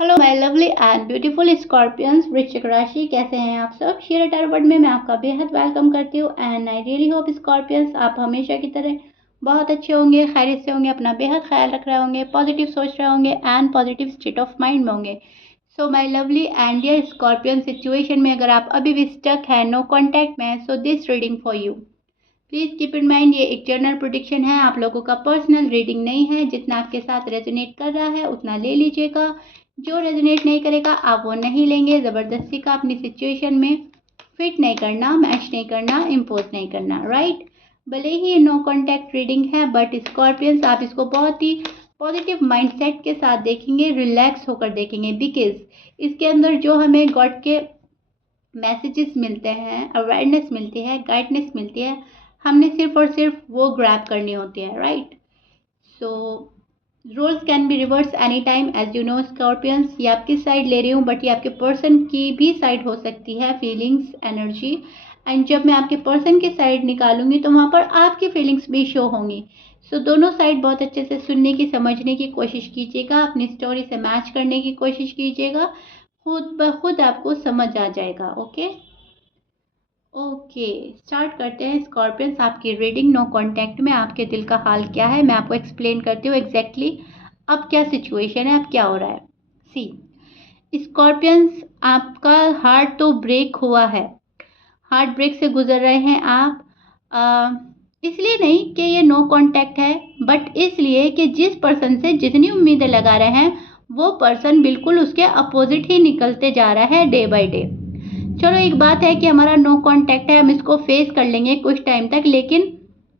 Hello my lovely and beautiful Scorpions वृश्चिक राशि, कैसे हैं आप सब। शेयर टैरो वर्ड में मैं आपका बेहद वेलकम करती हूँ and I really hope Scorpions आप हमेशा की तरह बहुत अच्छे होंगे, खैरियत से होंगे, अपना बेहद ख्याल रख रहे होंगे, पॉजिटिव सोच रहे होंगे and positive state of mind में होंगे। So my lovely and dear Scorpion, situation में अगर आप अभी भी स्टक है, नो कॉन्टैक्ट में, so this reading for you. Please keep in mind ये एक जर्नल प्रोडिक्शन है, आप लोगों का पर्सनल रीडिंग नहीं है। जितना आपके साथ रेजोनेट कर रहा है उतना ले लीजिएगा, जो रेजोनेट नहीं करेगा आप वो नहीं लेंगे। ज़बरदस्ती का अपनी सिचुएशन में फिट नहीं करना, मैच नहीं करना, इम्पोज नहीं करना, राइट। भले ही नो कॉन्टैक्ट रीडिंग है बट स्कॉर्पियंस आप इसको बहुत ही पॉजिटिव माइंडसेट के साथ देखेंगे, रिलैक्स होकर देखेंगे, बिकॉज इसके अंदर जो हमें गॉड के मैसेजेस मिलते हैं, अवेयरनेस मिलती है, गाइडनेस मिलती है, हमने सिर्फ और सिर्फ वो ग्रैब करनी होती है, right. So roles can be reverse any time, as you know Scorpions. ये आपकी साइड ले रही हूँ बट ये आपके पर्सन की भी साइड हो सकती है, फीलिंग्स, एनर्जी। एंड जब मैं आपके पर्सन की साइड निकालूंगी तो वहाँ पर आपकी फीलिंग्स भी शो होंगी। सो दोनों साइड बहुत अच्छे से सुनने की, समझने की कोशिश कीजिएगा, अपनी स्टोरी से मैच करने की कोशिश कीजिएगा, खुद ब खुद आपको समझ आ जाएगा। ओके ओके, स्टार्ट करते हैं स्कॉर्पियंस आपकी रीडिंग। नो कांटेक्ट में आपके दिल का हाल क्या है, मैं आपको एक्सप्लेन करती हूँ एग्जैक्टली अब क्या सिचुएशन है, अब क्या हो रहा है। सी स्कॉर्पियंस, आपका हार्ट तो ब्रेक हुआ है, हार्ट ब्रेक से गुजर रहे हैं आप। इसलिए नहीं कि ये नो कांटेक्ट है, बट इसलिए कि जिस पर्सन से जितनी उम्मीदें लगा रहे हैं वो पर्सन बिल्कुल उसके अपोजिट ही निकलते जा रहा है डे बाय डे। चलो एक बात है कि हमारा नो कांटेक्ट है, हम इसको फेस कर लेंगे कुछ टाइम तक, लेकिन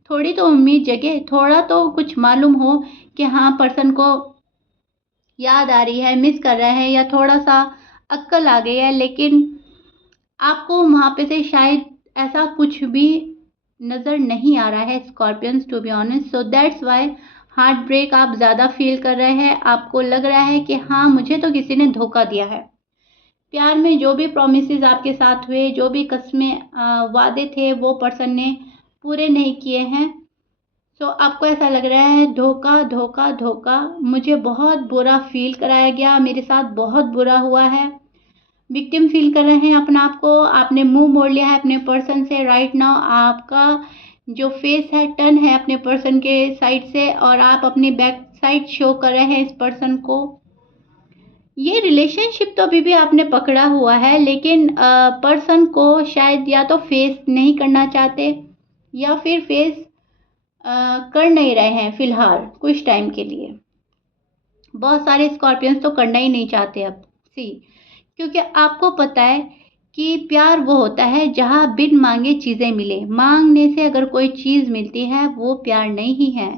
थोड़ी तो उम्मीद जगे, थोड़ा तो कुछ मालूम हो कि हाँ पर्सन को याद आ रही है, मिस कर रहे हैं, या थोड़ा सा अक्ल आ गई है। लेकिन आपको वहाँ पे से शायद ऐसा कुछ भी नज़र नहीं आ रहा है Scorpions, to be honest. So that's why heart break आप ज़्यादा फील कर रहे हैं। आपको लग रहा है कि हाँ मुझे तो किसी ने धोखा दिया है। प्यार में जो भी प्रोमिसेस आपके साथ हुए, जो भी कस्में, वादे थे, वो पर्सन ने पूरे नहीं किए हैं। सो आपको ऐसा लग रहा है धोखा धोखा धोखा, मुझे बहुत बुरा फील कराया गया, मेरे साथ बहुत बुरा हुआ है। विक्टिम फील कर रहे हैं अपना आप को, आपने मुंह मोड़ लिया है अपने पर्सन से। राइट नाउ आपका जो फेस है टर्न है अपने पर्सन के साइड से, और आप अपनी बैक साइड शो कर रहे हैं इस पर्सन को। ये रिलेशनशिप तो अभी भी आपने पकड़ा हुआ है, लेकिन पर्सन को शायद या तो फेस नहीं करना चाहते या फिर फेस कर नहीं रहे हैं फिलहाल कुछ टाइम के लिए। बहुत सारे स्कॉर्पियंस तो करना ही नहीं चाहते अब। सी, क्योंकि आपको पता है कि प्यार वो होता है जहाँ बिन मांगे चीज़ें मिले। मांगने से अगर कोई चीज़ मिलती है वो प्यार नहीं है।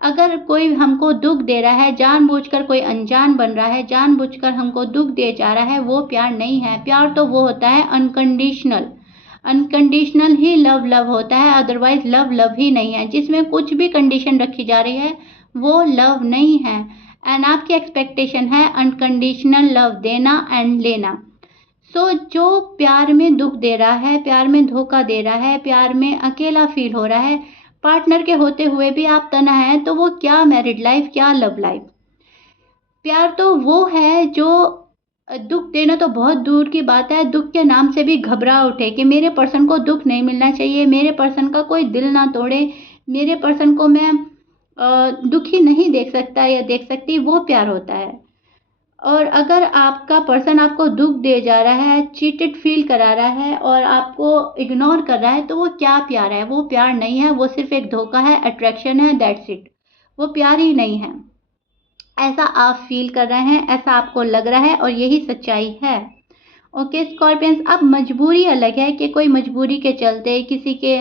अगर कोई हमको दुख दे रहा है, जानबूझकर कोई अनजान बन रहा है, जानबूझकर हमको दुख दे जा रहा है, वो प्यार नहीं है। प्यार तो वो होता है अनकंडीशनल। अनकंडीशनल ही लव लव होता है, अदरवाइज लव लव ही नहीं है। जिसमें कुछ भी कंडीशन रखी जा रही है वो लव नहीं है। एंड आपकी एक्सपेक्टेशन है अनकंडीशनल लव देना एंड लेना। सो जो प्यार में दुख दे रहा है, प्यार में धोखा दे रहा है, प्यार में अकेला फील हो रहा है, पार्टनर के होते हुए भी आप तन्हा हैं, तो वो क्या मैरिड लाइफ, क्या लव लाइफ। प्यार तो वो है जो दुख देना तो बहुत दूर की बात है, दुख के नाम से भी घबरा उठे कि मेरे पर्सन को दुख नहीं मिलना चाहिए, मेरे पर्सन का कोई दिल ना तोड़े, मेरे पर्सन को मैं दुखी नहीं देख सकता या देख सकती, वो प्यार होता है। और अगर आपका पर्सन आपको दुख दे जा रहा है, चीटेड फील करा रहा है और आपको इग्नोर कर रहा है, तो वो क्या प्यार है। वो प्यार नहीं है, वो सिर्फ एक धोखा है, अट्रैक्शन है, दैट्स इट। वो प्यार ही नहीं है। ऐसा आप फील कर रहे हैं, ऐसा आपको लग रहा है और यही सच्चाई है। ओके स्कॉर्पियंस, अब मजबूरी अलग है कि कोई मजबूरी के चलते, किसी के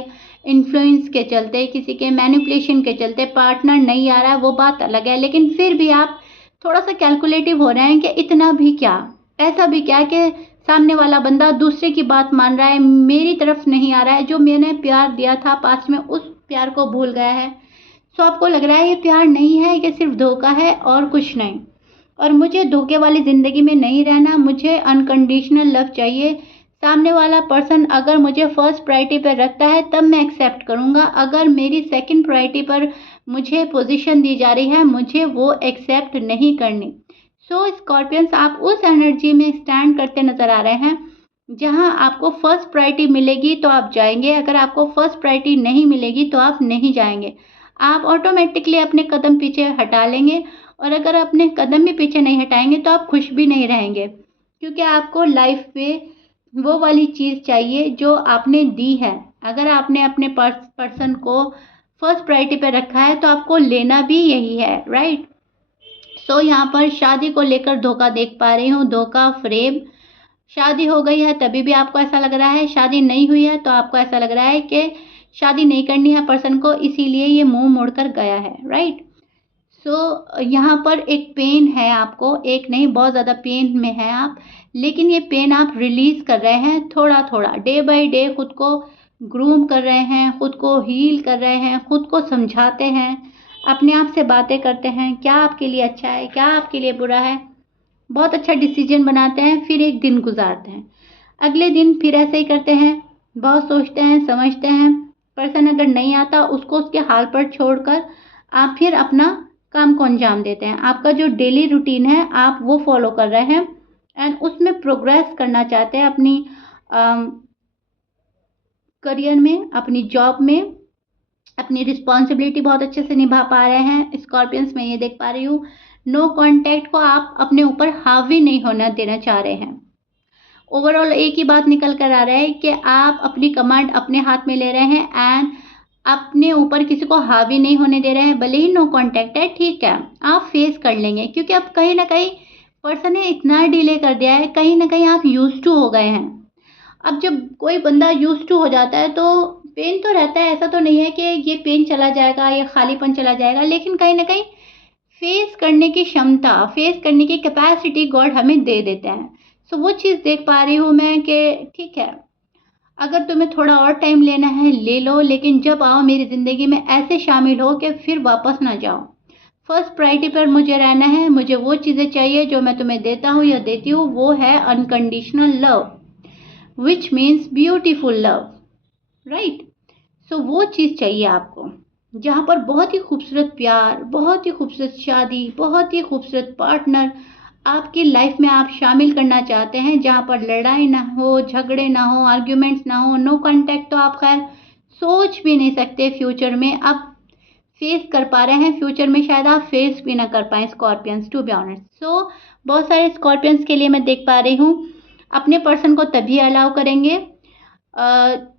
इन्फ्लुएंस के चलते, किसी के मैनिपुलेशन के चलते पार्टनर नहीं आ रहा है, वो बात अलग है। लेकिन फिर भी आप थोड़ा सा कैलकुलेटिव हो रहे हैं कि इतना भी क्या, ऐसा भी क्या कि सामने वाला बंदा दूसरे की बात मान रहा है, मेरी तरफ नहीं आ रहा है, जो मैंने प्यार दिया था पास्ट में उस प्यार को भूल गया है। सो आपको लग रहा है ये प्यार नहीं है, कि सिर्फ धोखा है और कुछ नहीं। और मुझे धोखे वाली ज़िंदगी में नहीं रहना, मुझे अनकंडीशनल लव चाहिए। सामने वाला पर्सन अगर मुझे फर्स्ट प्रायोरिटी पर रखता है तब मैं एक्सेप्ट करूँगा, अगर मेरी सेकंड प्रायोरिटी पर मुझे पोजीशन दी जा रही है मुझे वो एक्सेप्ट नहीं करनी। सो स्कॉर्पियंस आप उस एनर्जी में स्टैंड करते नज़र आ रहे हैं जहां आपको फर्स्ट प्रायोरिटी मिलेगी तो आप जाएंगे, अगर आपको फर्स्ट प्रायोरिटी नहीं मिलेगी तो आप नहीं जाएंगे। आप ऑटोमेटिकली अपने कदम पीछे हटा लेंगे, और अगर अपने कदम भी पीछे नहीं हटाएंगे तो आप खुश भी नहीं रहेंगे, क्योंकि आपको लाइफ में वो वाली चीज़ चाहिए जो आपने दी है। अगर आपने अपने पर्सन को फर्स्ट प्रायोरिटी पे रखा है तो आपको लेना भी यही है, राइट। सो यहाँ पर शादी को लेकर धोखा देख पा रही हूँ, धोखा, फ्रेम। शादी हो गई है तभी भी आपको ऐसा लग रहा है, शादी नहीं हुई है तो आपको ऐसा लग रहा है कि शादी नहीं करनी है पर्सन को, इसीलिए ये मुंह मोड़कर गया है, राइट। सो यहाँ पर एक पेन है आपको, एक नहीं बहुत ज़्यादा पेन में है आप, लेकिन ये पेन आप रिलीज़ कर रहे हैं थोड़ा थोड़ा, डे बाय डे खुद को ग्रूम कर रहे हैं, खुद को हील कर रहे हैं, खुद को समझाते हैं, अपने आप से बातें करते हैं, क्या आपके लिए अच्छा है, क्या आपके लिए बुरा है। बहुत अच्छा डिसीजन बनाते हैं, फिर एक दिन गुजारते हैं, अगले दिन फिर ऐसे ही करते हैं, बहुत सोचते हैं, समझते हैं। पर्सन अगर नहीं आता उसको उसके हाल पर छोड़कर आप फिर अपना काम को अंजाम देते हैं। आपका जो डेली रूटीन है आप वो फॉलो कर रहे हैं एंड उसमें प्रोग्रेस करना चाहते हैं, अपनी करियर में, अपनी जॉब में, अपनी रिस्पॉन्सिबिलिटी बहुत अच्छे से निभा पा रहे हैं। स्कॉर्पियंस में ये देख पा रही हूँ, नो कॉन्टैक्ट को आप अपने ऊपर हावी नहीं होना देना चाह रहे हैं। ओवरऑल एक ही बात निकल कर आ रहा है कि आप अपनी कमांड अपने हाथ में ले रहे हैं एंड अपने ऊपर किसी को हावी नहीं होने दे रहे हैं। भले ही नो कॉन्टैक्ट है, ठीक है, आप फेस कर लेंगे, क्योंकि अब कहीं ना कहीं पर्सन ने इतना डिले कर दिया है, कहीं ना कहीं आप यूज टू हो गए हैं। अब जब कोई बंदा यूज टू हो जाता है तो पेन तो रहता है, ऐसा तो नहीं है कि ये पेन चला जाएगा या खालीपन चला जाएगा, लेकिन कहीं ना कहीं फेस करने की क्षमता, फेस करने की कैपेसिटी गॉड हमें दे देते हैं। सो वो चीज़ देख पा रही हूँ मैं कि ठीक है, अगर तुम्हें थोड़ा और टाइम लेना है ले लो, लेकिन जब आओ मेरी ज़िंदगी में ऐसे शामिल हो कि फिर वापस ना जाओ। फर्स्ट प्रायोरिटी पर मुझे रहना है, मुझे वो चीज़ें चाहिए जो मैं तुम्हें देता हूँ या देती हूँ, वो है unconditional love, which means beautiful love, right. So वो चीज़ चाहिए आपको, जहाँ पर बहुत ही खूबसूरत प्यार, बहुत ही खूबसूरत शादी, बहुत ही खूबसूरत पार्टनर आपकी लाइफ में आप शामिल करना चाहते हैं, जहाँ पर लड़ाई ना हो, झगड़े ना हो, आर्ग्यूमेंट्स ना हो, नो कॉन्टैक्ट तो आप खैर सोच भी नहीं सकते फ्यूचर में आप फेस कर पा रहे हैं, फ्यूचर में शायद आप फेस भी ना कर पाएँ स्कॉर्पियंस, टू बी ऑनेस्ट। सो बहुत सारे स्कॉर्पियंस के लिए मैं देख पा रही हूँ, अपने पर्सन को तभी अलाउ करेंगे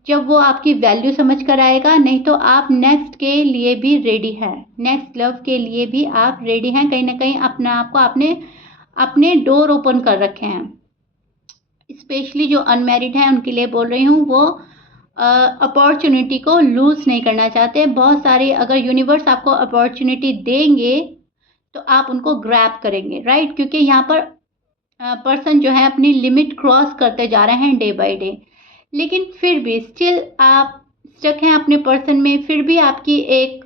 जब वो आपकी वैल्यू समझ कर आएगा, नहीं तो आप नेक्स्ट के लिए भी रेडी हैं, नेक्स्ट लव के लिए भी आप रेडी हैं। कहीं ना कहीं अपना आपको अपने डोर ओपन कर रखे हैं। स्पेशली जो अनमैरिड हैं उनके लिए बोल रही हूँ, वो अपॉर्चुनिटी को लूज़ नहीं करना चाहते। बहुत सारी अगर यूनिवर्स आपको अपॉर्चुनिटी देंगे तो आप उनको ग्रैब करेंगे, राइट, क्योंकि यहाँ पर पर्सन जो है अपनी लिमिट क्रॉस करते जा रहे हैं डे बाय डे, लेकिन फिर भी स्टिल आप स्टक हैं अपने पर्सन में, फिर भी आपकी एक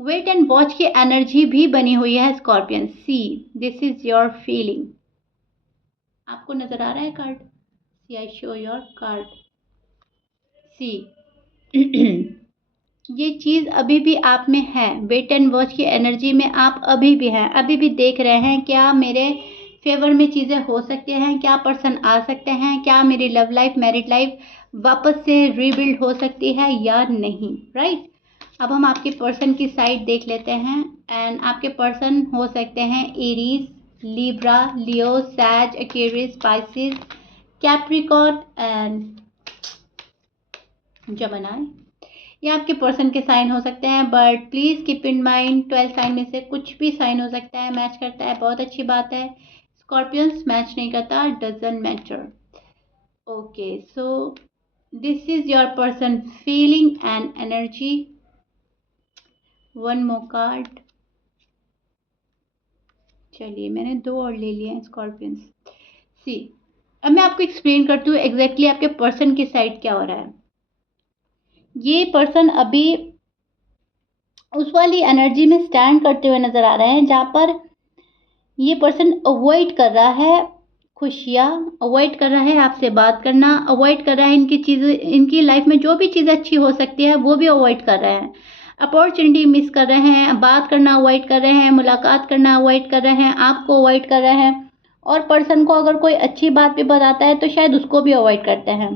वेट एंड वॉच की एनर्जी भी बनी हुई है scorpion. See this is your feeling, आपको नजर आ रहा है card? See I show your card, see ये चीज़ अभी भी आप में है, वेट एंड वॉच की एनर्जी में आप अभी भी हैं, अभी भी देख रहे हैं क्या मेरे फेवर में चीज़ें हो सकती हैं, क्या पर्सन आ सकते हैं, क्या मेरी लव लाइफ, मैरिड लाइफ वापस से रीबिल्ड हो सकती है या नहीं, राइट। अब हम आपके पर्सन की साइड देख लेते हैं एंड आपके पर्सन हो सकते हैं Aries, Libra, Leo, Sag, Aquarius, Pisces, Capricorn and Gemini. ये आपके पर्सन के साइन हो सकते हैं, but please keep in mind 12 sign में से कुछ भी साइन हो सकता है, मैच करता है, बहुत अच्छी बात है। स्कॉर्पियंस मैच नहीं करता, doesn't matter. Okay, so this is your person feeling and energy. One more card, चलिए मैंने 2 और ले लिए हैं स्कॉर्पियंस। सी अब मैं आपको एक्सप्लेन करती हूँ एग्जैक्टली आपके पर्सन की साइड क्या हो रहा है। ये पर्सन अभी उस वाली एनर्जी में स्टैंड करते हुए नजर आ रहे हैं जहाँ पर ये पर्सन अवॉइड कर रहा है खुशियाँ, अवॉइड कर रहा है आपसे बात करना, अवॉइड कर रहा है इनकी चीज़ें, इनकी लाइफ में जो भी चीज़ अच्छी हो सकती है वो भी अवॉइड कर रहे हैं। अपॉर्चुनिटी मिस कर रहे हैं, बात करना अवॉइड कर रहे हैं, मुलाकात करना अवॉइड कर रहे हैं, आपको अवॉइड कर रहे हैं। और पर्सन को अगर कोई अच्छी बात भी बताता है तो शायद उसको भी अवॉइड करते हैं,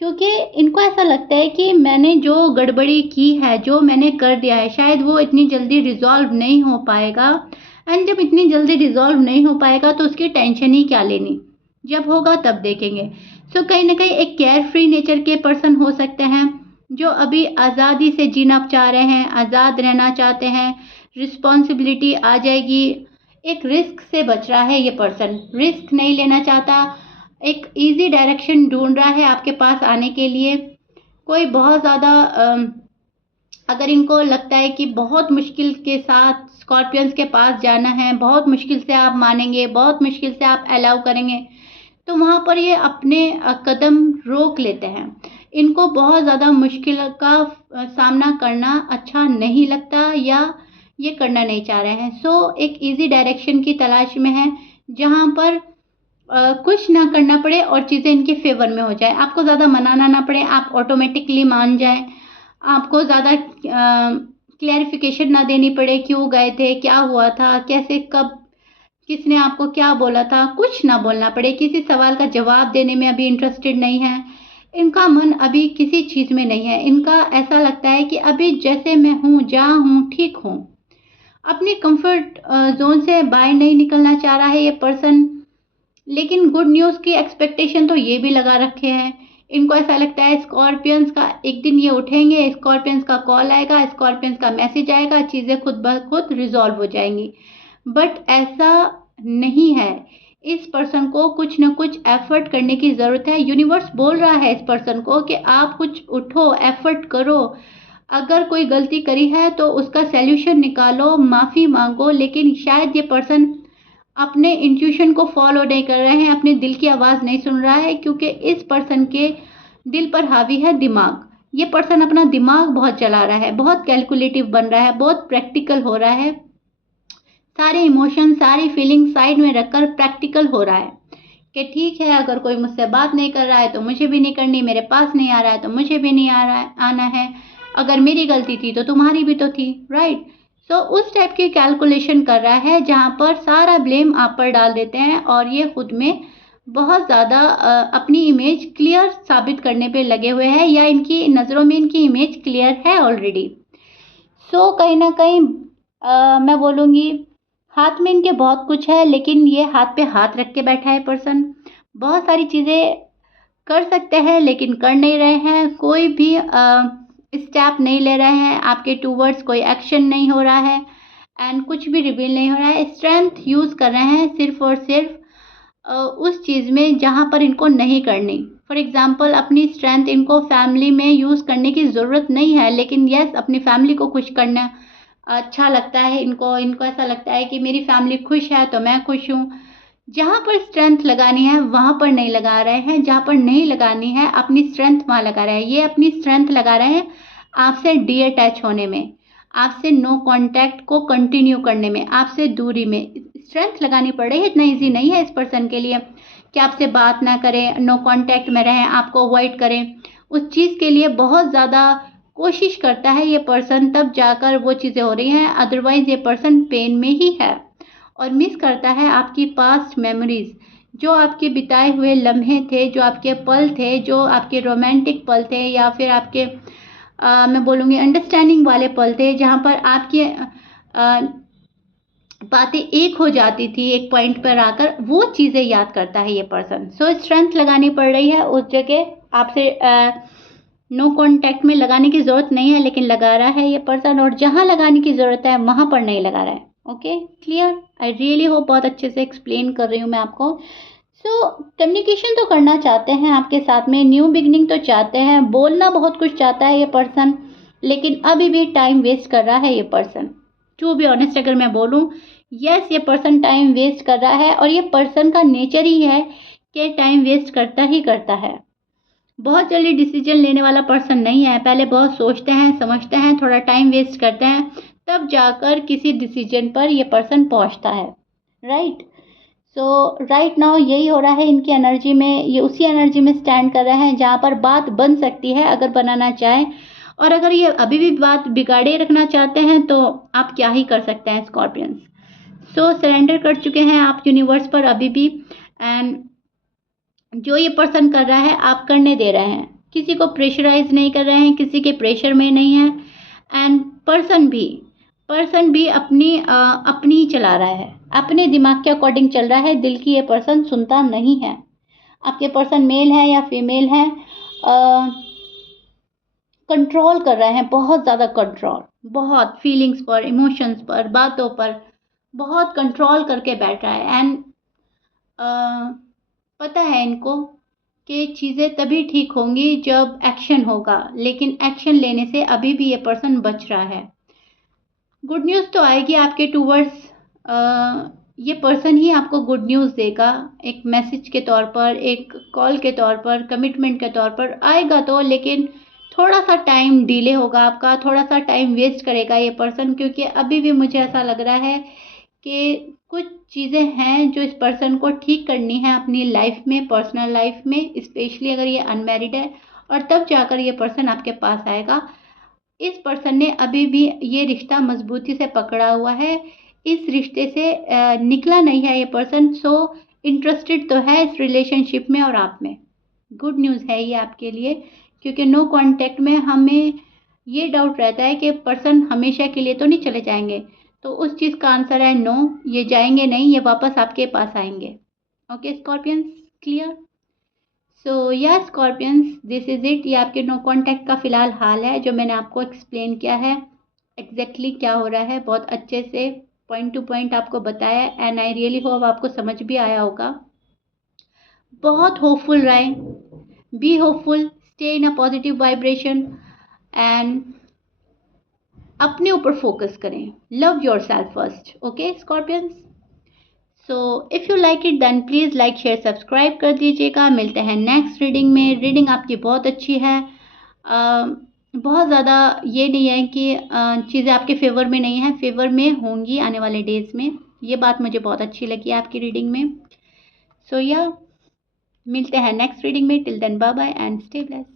क्योंकि इनको ऐसा लगता है कि मैंने जो गड़बड़ी की है, जो मैंने कर दिया है, शायद वो इतनी जल्दी रिजॉल्व नहीं हो पाएगा। एंड जब इतनी जल्दी रिजॉल्व नहीं हो पाएगा तो उसकी टेंशन ही क्या लेनी, जब होगा तब देखेंगे। सो कहीं ना कहीं एक केयर फ्री नेचर के पर्सन हो सकते हैं, जो अभी आज़ादी से जीना चाह रहे हैं, आज़ाद रहना चाहते हैं, रिस्पॉन्सिबिलिटी आ जाएगी। एक रिस्क से बच रहा है ये पर्सन, रिस्क नहीं लेना चाहता, एक इजी डायरेक्शन ढूंढ रहा है आपके पास आने के लिए। कोई बहुत ज़्यादा अगर इनको लगता है कि बहुत मुश्किल के साथ स्कॉर्पियंस के पास जाना है, बहुत मुश्किल से आप मानेंगे, बहुत मुश्किल से आप अलाउ करेंगे, तो वहाँ पर ये अपने कदम रोक लेते हैं। इनको बहुत ज़्यादा मुश्किल का सामना करना अच्छा नहीं लगता, या ये करना नहीं चाह रहे हैं। सो एक इजी डायरेक्शन की तलाश में है, जहाँ पर कुछ ना करना पड़े और चीज़ें इनके फेवर में हो जाए, आपको ज़्यादा मनाना ना पड़े, आप ऑटोमेटिकली मान जाएं, आपको ज़्यादा क्लैरिफिकेशन ना देनी पड़े, क्यों गए थे, क्या हुआ था, कैसे, कब, किसने आपको क्या बोला था, कुछ ना बोलना पड़े, किसी सवाल का जवाब देने में अभी इंटरेस्टेड नहीं है। इनका मन अभी किसी चीज़ में नहीं है, इनका ऐसा लगता है कि अभी जैसे मैं हूँ, जहाँ हूँ, ठीक हूँ। अपने कंफर्ट जोन से बाहर नहीं निकलना चाह रहा है ये पर्सन। लेकिन गुड न्यूज़ की एक्सपेक्टेशन तो ये भी लगा रखे हैं। इनको ऐसा लगता है स्कॉर्पियंस का एक दिन ये उठेंगे, स्कॉर्पियंस का कॉल आएगा, स्कॉर्पियंस का मैसेज आएगा, चीज़ें खुद ब खुद रिजॉल्व हो जाएंगी। बट ऐसा नहीं है, इस पर्सन को कुछ ना कुछ एफर्ट करने की ज़रूरत है। यूनिवर्स बोल रहा है इस पर्सन को कि आप कुछ उठो, एफर्ट करो, अगर कोई गलती करी है तो उसका सैल्यूशन निकालो, माफ़ी मांगो। लेकिन शायद ये पर्सन अपने इंट्यूशन को फॉलो नहीं कर रहे हैं, अपने दिल की आवाज़ नहीं सुन रहा है, क्योंकि इस पर्सन के दिल पर हावी है दिमाग। ये पर्सन अपना दिमाग बहुत चला रहा है, बहुत कैलकुलेटिव बन रहा है, बहुत प्रैक्टिकल हो रहा है, सारे इमोशन, सारी फीलिंग साइड में रखकर प्रैक्टिकल हो रहा है कि ठीक है, अगर कोई मुझसे बात नहीं कर रहा है तो मुझे भी नहीं करनी, मेरे पास नहीं आ रहा है तो मुझे भी नहीं आ रहा है, आना है, अगर मेरी गलती थी तो तुम्हारी भी तो थी, राइट। सो उस टाइप की कैलकुलेशन कर रहा है, जहाँ पर सारा ब्लेम आप पर डाल देते हैं और ये खुद में बहुत ज़्यादा अपनी इमेज क्लियर साबित करने पे लगे हुए हैं, या इनकी नज़रों में इनकी इमेज क्लियर है ऑलरेडी। सो कहीं ना कहीं मैं बोलूँगी हाथ में इनके बहुत कुछ है, लेकिन ये हाथ पे हाथ रख के बैठा है पर्सन। बहुत सारी चीज़ें कर सकते हैं लेकिन कर नहीं रहे हैं, कोई भी स्टेप नहीं ले रहे हैं, आपके टूवर्ड्स कोई एक्शन नहीं हो रहा है, एंड कुछ भी रिवील नहीं हो रहा है। स्ट्रेंथ यूज़ कर रहे हैं सिर्फ और सिर्फ उस चीज़ में जहाँ पर इनको नहीं करनी। फॉर एग्ज़ाम्पल, अपनी स्ट्रेंथ इनको फैमिली में यूज़ करने की ज़रूरत नहीं है, लेकिन यस, अपनी फैमिली को खुश करना अच्छा लगता है इनको। इनको ऐसा लगता है कि मेरी फैमिली खुश है तो मैं खुश हूँ। जहाँ पर स्ट्रेंथ लगानी है वहाँ पर नहीं लगा रहे हैं, जहाँ पर नहीं लगानी है अपनी स्ट्रेंथ वहाँ लगा रहे हैं। ये अपनी स्ट्रेंथ लगा रहे हैं आपसे डी अटैच होने में, आपसे नो कांटेक्ट को कंटिन्यू करने में, आपसे दूरी में स्ट्रेंथ लगानी पड़ रही है। इतना इजी नहीं है इस पर्सन के लिए कि आपसे बात ना करें, नो कांटेक्ट में रहें, आपको अवॉइड करें। उस चीज़ के लिए बहुत ज़्यादा कोशिश करता है ये पर्सन, तब जाकर वो चीज़ें हो रही हैं। अदरवाइज़ ये पर्सन पेन में ही है और मिस करता है आपकी पास्ट मेमोरीज़, जो आपके बिताए हुए लम्हे थे, जो आपके पल थे, जो आपके रोमांटिक पल थे, या फिर आपके मैं बोलूँगी अंडरस्टैंडिंग वाले पल थे, जहाँ पर आपकी बातें एक हो जाती थी एक पॉइंट पर आकर, वो चीज़ें याद करता है ये पर्सन। सो स्ट्रेंथ लगानी पड़ रही है उस जगह, आपसे नो कांटेक्ट में लगाने की ज़रूरत नहीं है, लेकिन लगा रहा है ये पर्सन, और जहाँ लगाने की ज़रूरत है वहाँ पर नहीं लगा रहा है। Okay, clear? आई रियली होप बहुत अच्छे से एक्सप्लेन कर रही हूँ मैं आपको। सो कम्युनिकेशन तो करना चाहते हैं आपके साथ में, न्यू बिगनिंग तो चाहते हैं, बोलना बहुत कुछ चाहता है ये पर्सन, लेकिन अभी भी टाइम वेस्ट कर रहा है ये पर्सन। टू बी ऑनेस्ट अगर मैं बोलूँ, यस, ये पर्सन टाइम वेस्ट कर रहा है, और ये पर्सन का नेचर ही है कि टाइम वेस्ट करता ही करता है। बहुत जल्दी डिसीजन लेने वाला पर्सन नहीं है, पहले बहुत सोचते हैं, समझते हैं, थोड़ा टाइम वेस्ट करते हैं, तब जाकर किसी डिसीजन पर ये पर्सन पहुंचता है, राइट। सो राइट नाउ यही हो रहा है इनकी एनर्जी में, ये उसी एनर्जी में स्टैंड कर रहे हैं जहाँ पर बात बन सकती है अगर बनाना चाहे, और अगर ये अभी भी बात बिगाड़े रखना चाहते हैं तो आप क्या ही कर सकते हैं स्कॉर्पियंस। सो सरेंडर कर चुके हैं आप यूनिवर्स पर अभी भी, एंड जो ये पर्सन कर रहा है आप करने दे रहे हैं, किसी को प्रेशराइज नहीं कर रहे हैं, किसी के प्रेशर में नहीं है। एंड पर्सन भी अपनी ही चला रहा है, अपने दिमाग के अकॉर्डिंग चल रहा है, दिल की ये पर्सन सुनता नहीं है। आपके पर्सन मेल है या फीमेल है, कंट्रोल कर रहे हैं, बहुत ज़्यादा कंट्रोल, बहुत फीलिंग्स पर, इमोशंस पर, बातों पर बहुत कंट्रोल करके बैठ रहा है। एंड पता है इनको कि चीज़ें तभी ठीक होंगी जब एक्शन होगा, लेकिन एक्शन लेने से अभी भी ये पर्सन बच रहा है। गुड न्यूज़ तो आएगी आपके टूवर्ड्स, ये पर्सन ही आपको गुड न्यूज़ देगा, एक मैसेज के तौर पर, एक कॉल के तौर पर, कमिटमेंट के तौर पर आएगा तो, लेकिन थोड़ा सा टाइम डिले होगा आपका, थोड़ा सा टाइम वेस्ट करेगा ये पर्सन, क्योंकि अभी भी मुझे ऐसा लग रहा है कि कुछ चीज़ें हैं जो इस पर्सन को ठीक करनी है अपनी लाइफ में, पर्सनल लाइफ में, स्पेशली अगर ये अनमैरिड है, और तब जाकर ये पर्सन आपके पास आएगा। इस पर्सन ने अभी भी ये रिश्ता मजबूती से पकड़ा हुआ है, इस रिश्ते से निकला नहीं है ये पर्सन। सो इंटरेस्टेड तो है इस रिलेशनशिप में और आप में। गुड न्यूज़ है ये आपके लिए, क्योंकि नो कांटेक्ट में हमें ये डाउट रहता है कि पर्सन हमेशा के लिए तो नहीं चले जाएंगे, तो उस चीज़ का आंसर है नो, ये जाएंगे नहीं, ये वापस आपके पास आएंगे। Okay Scorpions, clear? सो या स्कॉर्पियंस, दिस इज़ इट। ये आपके नो कांटेक्ट का फ़िलहाल हाल है जो मैंने आपको एक्सप्लेन किया है, एग्जैक्टली क्या हो रहा है, बहुत अच्छे से पॉइंट टू पॉइंट आपको बताया। एंड आई रियली होप आपको समझ भी आया होगा। बहुत होपफुल रहें, be hopeful, stay in a positive vibration, and अपने ऊपर फोकस करें, love yourself first. Okay Scorpions, so if you like it then please like share subscribe कर दीजिएगा। मिलते हैं नेक्स्ट रीडिंग में। रीडिंग आपकी बहुत अच्छी है, बहुत ज़्यादा ये नहीं है कि चीज़ें आपके फेवर में नहीं है, फेवर में होंगी आने वाले डेज़ में, ये बात मुझे बहुत अच्छी लगी आपकी रीडिंग में। सो या मिलते हैं नेक्स्ट रीडिंग में। Till then bye bye and stay blessed.